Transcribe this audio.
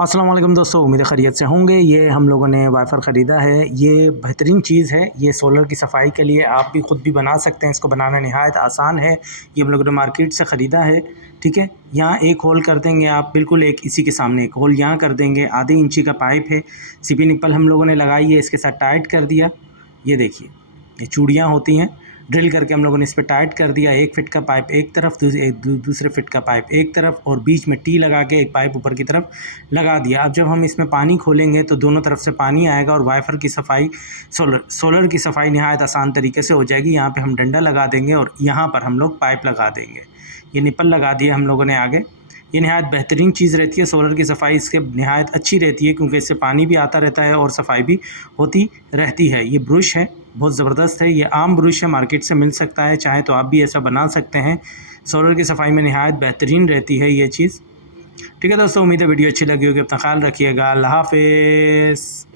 अस्सलाम वालेकुम दोस्तों, उम्मीद है खैरियत से होंगे। ये हम लोगों ने वाइफ़र ख़रीदा है। ये बेहतरीन चीज़ है। ये सोलर की सफाई के लिए आप भी ख़ुद भी बना सकते हैं। इसको बनाना नहायत आसान है। ये हम लोगों ने मार्केट से ख़रीदा है, ठीक है। यहाँ एक होल कर देंगे आप, बिल्कुल एक इसी के सामने एक होल यहाँ कर देंगे। आधे इंची का पाइप है, सीपी निप्पल हम लोगों ने लगाई है, इसके साथ टाइट कर दिया। ये देखिए, ये चूड़ियाँ होती हैं, ड्रिल करके हम लोगों ने इस पे टाइट कर दिया। 1 फ़िट का पाइप एक तरफ, दूसरे फ़िट का पाइप एक तरफ, और बीच में टी लगा के एक पाइप ऊपर की तरफ लगा दिया। अब जब हम इसमें पानी खोलेंगे तो दोनों तरफ से पानी आएगा और वाइफ़र की सफाई, सोलर की सफाई नहायत आसान तरीके से हो जाएगी। यहाँ पे हम डंडा लगा देंगे और यहाँ पर हम लोग पाइप लगा देंगे। ये निप्पल लगा दिया हम लोगों ने आगे। ये नहायत बेहतरीन चीज़ रहती है। सोलर की सफाई इसके नहायत अच्छी रहती है, क्योंकि इससे पानी भी आता रहता है और सफाई भी होती रहती है। ये ब्रश है, बहुत ज़बरदस्त है। ये आम ब्रश है, मार्केट से मिल सकता है। चाहे तो आप भी ऐसा बना सकते हैं। सोलर की सफाई में नहायत बेहतरीन रहती है ये चीज़। ठीक है दोस्तों, उम्मीद है वीडियो अच्छी लगी होगी। अपना ख्याल रखिएगा। अल्लाह हाफ़िज़।